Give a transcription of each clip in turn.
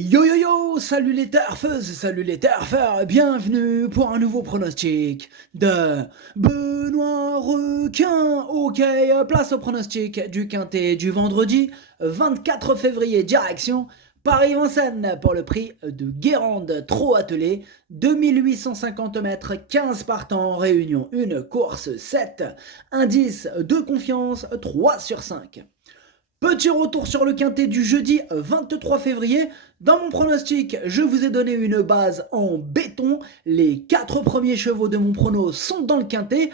Yo yo yo, salut les turfeuses, salut les turfeurs, bienvenue pour un nouveau pronostic de Benoît Requin. Ok, place au pronostic du quintet du vendredi 24 février, direction Paris-Vincennes pour le prix de Guérande Trot Attelé, 2850 mètres, 15 partants, réunion, une course 7, indice de confiance 3 sur 5. Petit retour sur le quintet du jeudi 23 février. Dans mon pronostic, je vous ai donné une base en béton. Les 4 premiers chevaux de mon prono sont dans le quintet.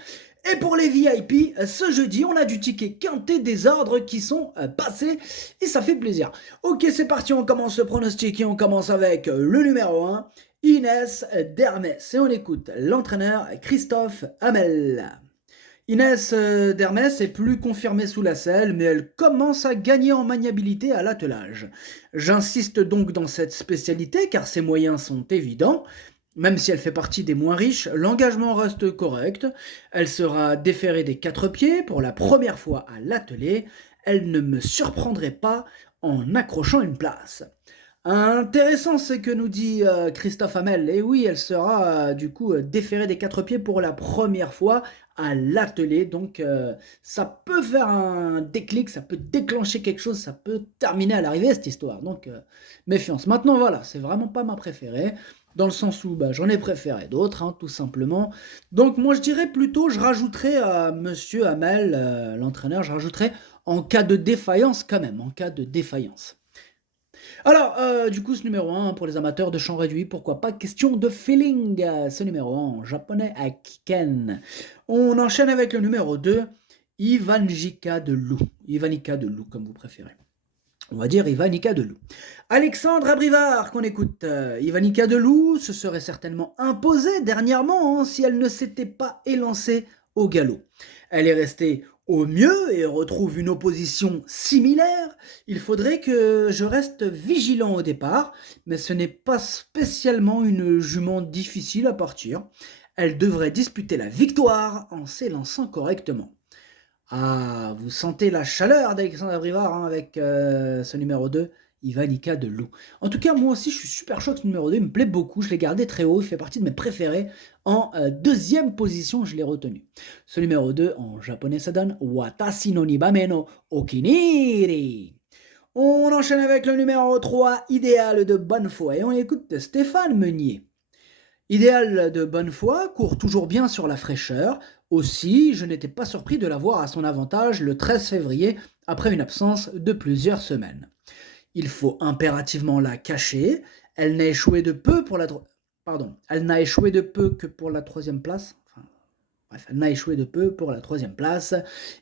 Et pour les VIP, ce jeudi, on a du ticket quintet des ordres qui sont passés. Et ça fait plaisir. Ok, c'est parti, on commence le pronostic et on commence avec le numéro 1, Inès Dermès. Et on écoute l'entraîneur Christophe Hamel. Inès d'Hermès est plus confirmée sous la selle, mais elle commence à gagner en maniabilité à l'attelage. J'insiste donc dans cette spécialité car ses moyens sont évidents. Même si elle fait partie des moins riches, l'engagement reste correct. Elle sera déférée des 4 pieds pour la première fois à l'attelé. Elle ne me surprendrait pas en accrochant une place. Intéressant ce que nous dit Christophe Hamel. Et oui, elle sera du coup déférée des 4 pieds pour la première fois à l'attelé. Donc ça peut faire un déclic, ça peut déclencher quelque chose, ça peut terminer à l'arrivée cette histoire. Donc méfiance. Maintenant voilà, c'est vraiment pas ma préférée. Dans le sens où j'en ai préféré d'autres, tout simplement. Donc moi je dirais plutôt, je rajouterais à Monsieur Hamel, l'entraîneur, je rajouterais en cas de défaillance quand même, en cas de défaillance. Alors, du coup, ce numéro 1, pour les amateurs de chant réduit, pourquoi pas, question de feeling, ce numéro 1 en japonais à Kiken. On enchaîne avec le numéro 2, Ivanika de Loup. Ivanika de Loup, comme vous préférez. On va dire Ivanika de Loup. Alexandre Abrivard, qu'on écoute. Ivanika de Loup se serait certainement imposée dernièrement si elle ne s'était pas élancée au galop. Elle est restée au mieux et retrouve une opposition similaire. Il faudrait que je reste vigilant au départ, mais ce n'est pas spécialement une jument difficile à partir. Elle devrait disputer la victoire en s'élançant correctement. Ah, vous sentez la chaleur d'Alexandre Abrivard avec ce numéro 2, Ivanika de Loup. En tout cas, moi aussi, je suis super chaud que ce numéro 2, il me plaît beaucoup, je l'ai gardé très haut, il fait partie de mes préférés. En deuxième position, je l'ai retenu. Ce numéro 2, en japonais, ça donne Watashi no Nibame no Okiniri. On enchaîne avec le numéro 3, Idéal de bonne foi, et on écoute Stéphane Meunier. Idéal de bonne foi, court toujours bien sur la fraîcheur. Aussi, je n'étais pas surpris de la voir à son avantage le 13 février, après une absence de plusieurs semaines. Il faut impérativement la cacher. Elle n'a échoué de peu pour la elle n'a échoué de peu que pour la troisième place. Bref, elle n'a échoué de peu pour la troisième place.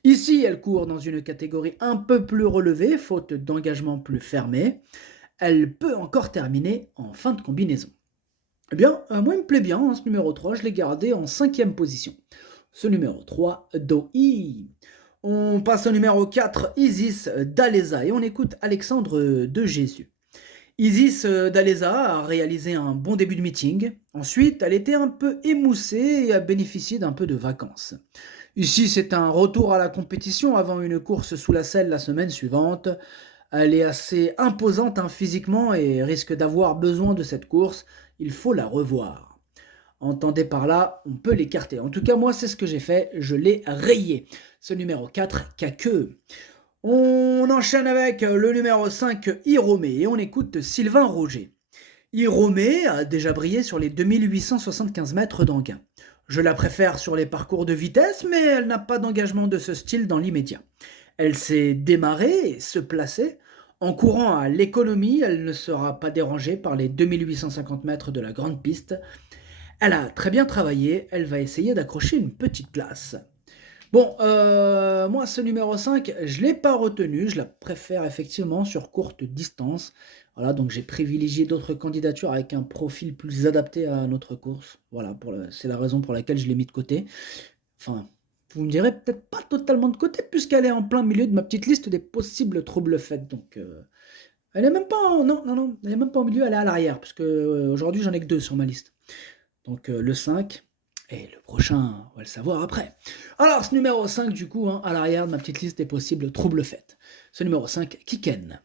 Ici, elle court dans une catégorie un peu plus relevée, faute d'engagement plus fermé. Elle peut encore terminer en fin de combinaison. Eh bien, moi, il me plaît bien, ce numéro 3, je l'ai gardé en 5e position. Ce numéro 3, Doi. On passe au numéro 4, Isis d'Aleza, et on écoute Alexandre de Jésus. Isis d'Aleza a réalisé un bon début de meeting. Ensuite, elle était un peu émoussée et a bénéficié d'un peu de vacances. Ici, c'est un retour à la compétition avant une course sous la selle la semaine suivante. Elle est assez imposante physiquement et risque d'avoir besoin de cette course. Il faut la revoir. Entendez par là, on peut l'écarter. En tout cas, moi, c'est ce que j'ai fait. Je l'ai rayé. Ce numéro 4, Kakeu. On enchaîne avec le numéro 5, Iromé, et on écoute Sylvain Roger. Iromé a déjà brillé sur les 2875 mètres d'Anguin. Je la préfère sur les parcours de vitesse, mais elle n'a pas d'engagement de ce style dans l'immédiat. Elle sait démarrer et se placer. En courant à l'économie, elle ne sera pas dérangée par les 2850 mètres de la grande piste. Elle a très bien travaillé, elle va essayer d'accrocher une petite place. Bon, moi, ce numéro 5, je ne l'ai pas retenu, je la préfère effectivement sur courte distance. Voilà, donc j'ai privilégié d'autres candidatures avec un profil plus adapté à notre course. Voilà, c'est la raison pour laquelle je l'ai mis de côté. Enfin, vous me direz peut-être pas totalement de côté, puisqu'elle est en plein milieu de ma petite liste des possibles troubles faits. Donc, elle est même pas non, elle est même pas au milieu, elle est à l'arrière, parce que aujourd'hui j'en ai que 2 sur ma liste. Donc le 5 et le prochain, on va le savoir après. Alors ce numéro 5 du coup, à l'arrière de ma petite liste des possibles troubles faits. Ce numéro 5, Kiken.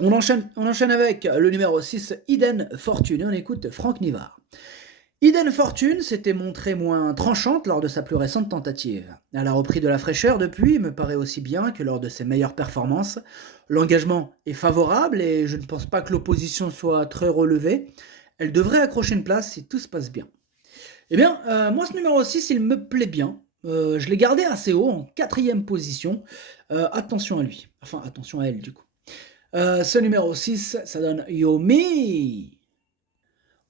On enchaîne avec le numéro 6, Eden Fortune, et on écoute Franck Nivard. Eden Fortune s'était montrée moins tranchante lors de sa plus récente tentative. Elle a repris de la fraîcheur depuis, me paraît aussi bien que lors de ses meilleures performances. L'engagement est favorable et je ne pense pas que l'opposition soit très relevée. Elle devrait accrocher une place si tout se passe bien. Eh bien, moi ce numéro 6, il me plaît bien. Je l'ai gardé assez haut, en quatrième position. Attention à lui. Enfin, attention à elle du coup. Ce numéro 6, ça donne Yomi.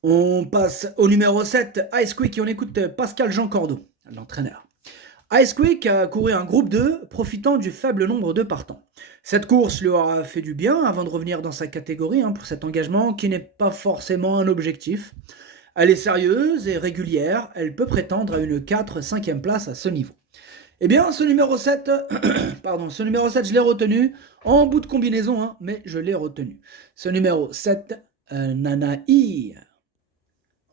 On passe au numéro 7, Ice Quick, et on écoute Pascal Jean Cordeau, l'entraîneur. Ice Quick a couru un groupe 2, profitant du faible nombre de partants. Cette course lui aura fait du bien avant de revenir dans sa catégorie pour cet engagement qui n'est pas forcément un objectif. Elle est sérieuse et régulière, elle peut prétendre à une 4-5e place à ce niveau. Eh bien, ce numéro 7, je l'ai retenu en bout de combinaison, mais je l'ai retenu. Ce numéro 7, Nanaï.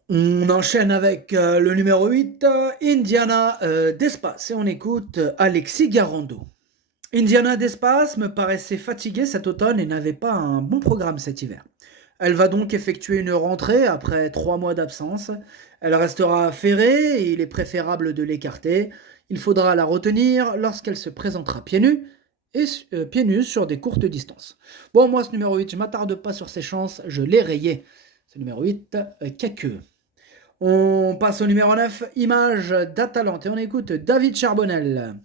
On enchaîne avec le numéro 8, Indiana d'Espace, et on écoute Alexis Garando. Indiana d'Espace me paraissait fatiguée cet automne et n'avait pas un bon programme cet hiver. Elle va donc effectuer une rentrée après 3 mois d'absence. Elle restera ferrée et il est préférable de l'écarter. Il faudra la retenir lorsqu'elle se présentera pieds nus sur des courtes distances. Bon, moi ce numéro 8, je ne m'attarde pas sur ses chances, je l'ai rayé. Ce numéro 8, Caqueux. On passe au numéro 9, Image d'Atalante, et on écoute David Charbonnel.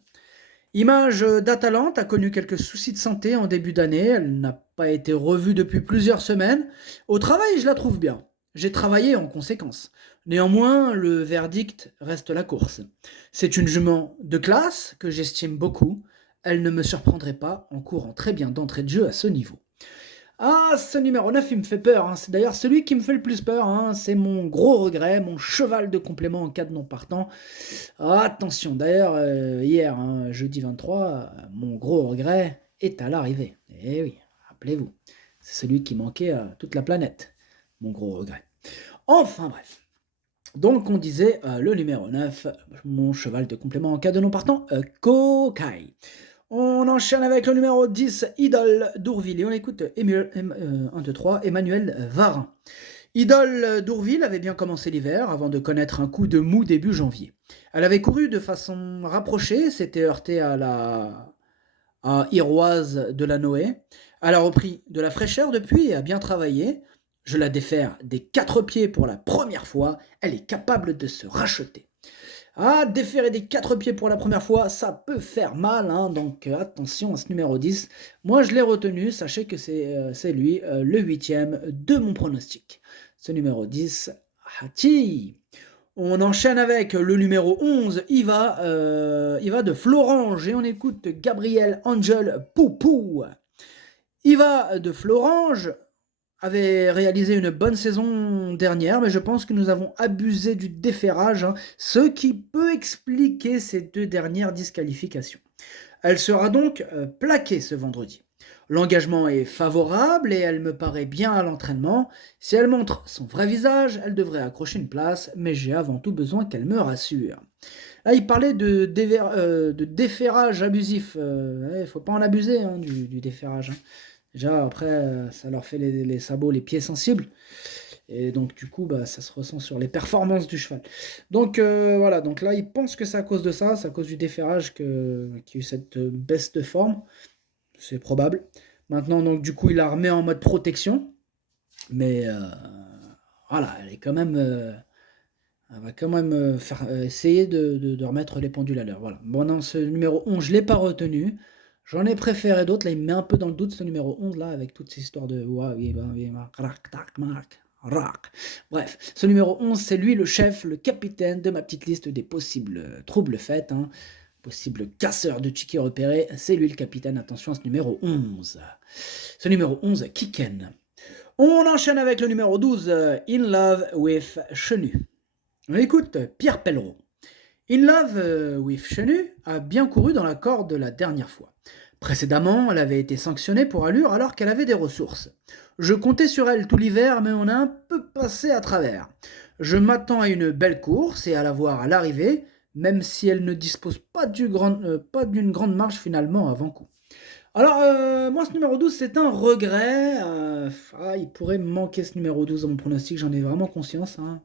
Image d'Atalante a connu quelques soucis de santé en début d'année, elle n'a pas été revue depuis plusieurs semaines. Au travail, je la trouve bien. J'ai travaillé en conséquence. Néanmoins, le verdict reste la course. C'est une jument de classe que j'estime beaucoup. Elle ne me surprendrait pas en courant très bien d'entrée de jeu à ce niveau. Ah, ce numéro 9, il me fait peur. C'est d'ailleurs celui qui me fait le plus peur. C'est mon gros regret, mon cheval de complément en cas de non partant. Attention, d'ailleurs, hier, jeudi 23, mon gros regret est à l'arrivée. Eh oui, rappelez-vous, c'est celui qui manquait à toute la planète, mon gros regret. Enfin bref. Donc on disait le numéro 9, mon cheval de complément en cas de non partant, Kokai. On enchaîne avec le numéro 10, Idole d'Ourville, et on écoute Emmanuel Varin. Idole d'Ourville avait bien commencé l'hiver avant de connaître un coup de mou début janvier. Elle avait couru de façon rapprochée, s'était heurtée à Iroise de la Noé. Elle a repris de la fraîcheur depuis et a bien travaillé. Je la défère des 4 pieds pour la première fois, elle est capable de se racheter. Déférer des 4 pieds pour la première fois, ça peut faire mal, donc attention à ce numéro 10. Moi, je l'ai retenu, sachez que c'est lui, le 8e de mon pronostic. Ce numéro 10, Hachi. On enchaîne avec le numéro 11, Iva de Florange, et on écoute Gabriel Angel Poupou. Iva de Florange avait réalisé une bonne saison dernière, mais je pense que nous avons abusé du déferrage, ce qui peut expliquer ces 2 dernières disqualifications. Elle sera donc plaquée ce vendredi. L'engagement est favorable et elle me paraît bien à l'entraînement. Si elle montre son vrai visage, elle devrait accrocher une place, mais j'ai avant tout besoin qu'elle me rassure. Là, il parlait de déferrage abusif. Il ne faut pas en abuser du déferrage. Déjà, après, ça leur fait les sabots, les pieds sensibles. Et donc, du coup, ça se ressent sur les performances du cheval. Donc, voilà. Donc là, ils pensent que c'est à cause de ça, c'est à cause du déferrage qu'il y a eu cette baisse de forme. C'est probable. Maintenant, donc, du coup, il la remet en mode protection. Mais, voilà, elle va quand même essayer de remettre les pendules à l'heure. Voilà. Bon, non, ce numéro 11, je ne l'ai pas retenu. J'en ai préféré d'autres. Là, il me met un peu dans le doute, ce numéro 11, là, avec toutes ces histoires de... Bref, ce numéro 11, c'est lui le chef, le capitaine de ma petite liste des possibles troubles faits, possibles casseurs de tickets repérés. C'est lui le capitaine. Attention à ce numéro 11. Ce numéro 11, Kiken. On enchaîne avec le numéro 12, In Love with Chenu. On écoute Pierre Pellereau. In Love with Chenu a bien couru dans la corde la dernière fois. Précédemment, elle avait été sanctionnée pour allure alors qu'elle avait des ressources. Je comptais sur elle tout l'hiver, mais on a un peu passé à travers. Je m'attends à une belle course et à la voir à l'arrivée, même si elle ne dispose pas d'une grande marge finalement avant coup. Alors, moi, ce numéro 12, c'est un regret. Il pourrait me manquer ce numéro 12 dans mon pronostic, j'en ai vraiment conscience, hein.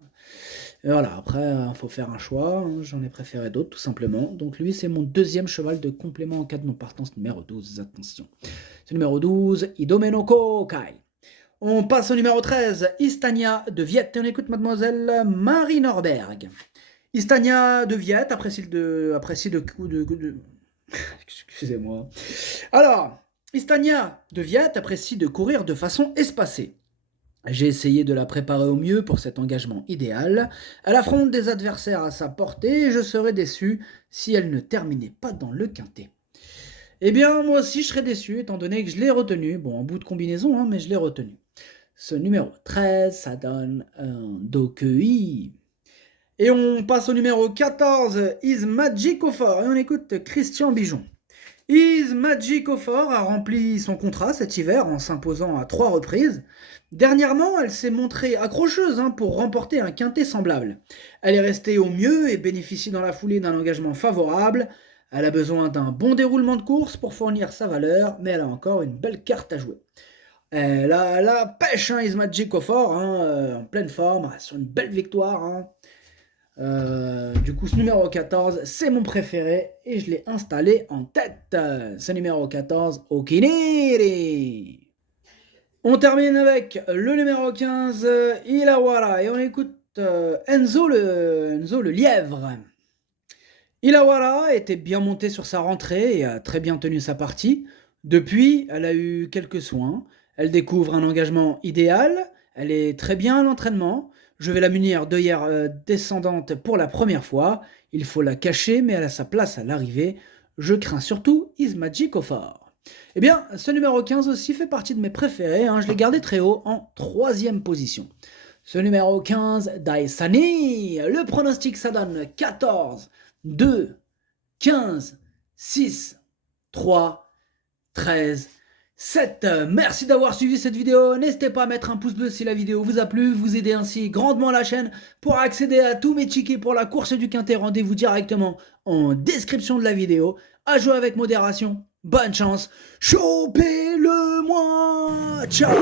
Et voilà, après, il faut faire un choix, hein, j'en ai préféré d'autres, tout simplement. Donc lui, c'est mon deuxième cheval de complément en cas de non-partance numéro 12. Attention. C'est le numéro 12, Idomenoko Kai. On passe au numéro 13, Istania de Viette. Et on écoute mademoiselle Marie Norberg. Istania de Viette apprécie de coup de... Excusez-moi. Alors, Istania de Viette apprécie de courir de façon espacée. J'ai essayé de la préparer au mieux pour cet engagement idéal. Elle affronte des adversaires à sa portée et je serais déçu si elle ne terminait pas dans le quintet. Eh bien, moi aussi, je serais déçu, étant donné que je l'ai retenu. Bon, en bout de combinaison, hein, mais je l'ai retenu. Ce numéro 13, ça donne un Dokui. Et on passe au numéro 14, Is Magic au fort. Et on écoute Christian Bijon. Is Magic au fort a rempli son contrat cet hiver en s'imposant à 3 reprises. Dernièrement, elle s'est montrée accrocheuse pour remporter un quintet semblable. Elle est restée au mieux et bénéficie dans la foulée d'un engagement favorable. Elle a besoin d'un bon déroulement de course pour fournir sa valeur, mais elle a encore une belle carte à jouer. Elle a la pêche, Is Magic au fort, en pleine forme, sur une belle victoire. Du coup, ce numéro 14, c'est mon préféré et je l'ai installé en tête. Ce numéro 14, Okiniri. On termine avec le numéro 15, Ilawara, et on écoute Enzo le lièvre. Ilawara était bien monté sur sa rentrée et a très bien tenu sa partie. Depuis, elle a eu quelques soins. Elle découvre un engagement idéal. Elle est très bien à l'entraînement. Je vais la munir d'œillères descendantes pour la première fois. Il faut la cacher, mais elle a sa place à l'arrivée. Je crains surtout Is Magic au fort. Eh bien, ce numéro 15 aussi fait partie de mes préférés. Je l'ai gardé très haut en 3e position. Ce numéro 15, Daisani. Le pronostic, ça donne 14, 2, 15, 6, 3, 13, 7. Merci d'avoir suivi cette vidéo. N'hésitez pas à mettre un pouce bleu si la vidéo vous a plu. Vous aidez ainsi grandement la chaîne. Pour accéder à tous mes tickets pour la course du quintet, rendez-vous directement en description de la vidéo. À jouer avec modération. Bonne chance. Chopez-le moi. Ciao.